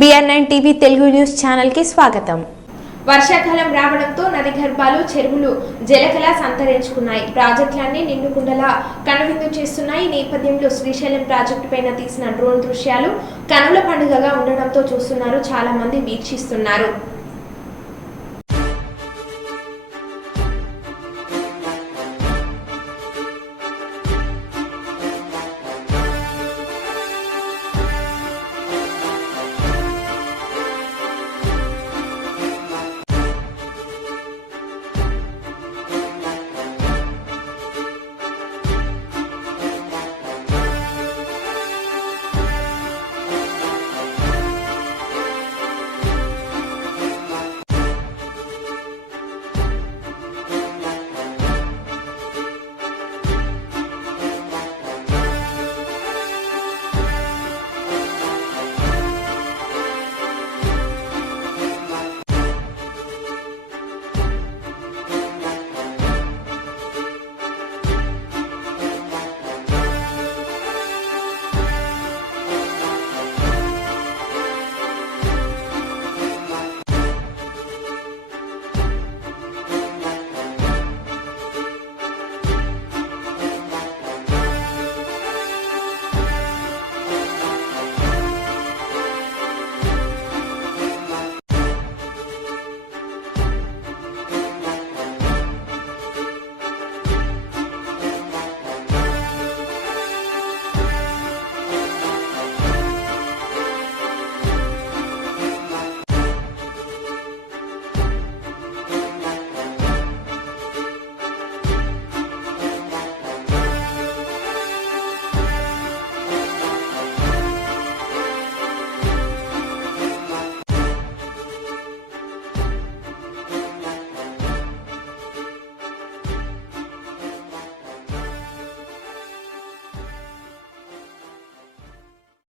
BR nine TV Telugu news ఛానల్కి స్వాగతం. వర్షాకాలం రావడంతో నది గర్భాలు చెరువులు జలకలా సంతరించుకున్నాయి. ప్రాజెక్టులన్నీ నిండుకుండలా కనువిందు చేస్తున్నాయి నేపథ్యంలో శ్రీశైలం ప్రాజెక్టు పైన తీసిన డ్రోన్ దృశ్యాలు కనుల పండుగగా ఉండడంతో చూస్తున్నారు చాలా మంది వీక్షిస్తున్నారు.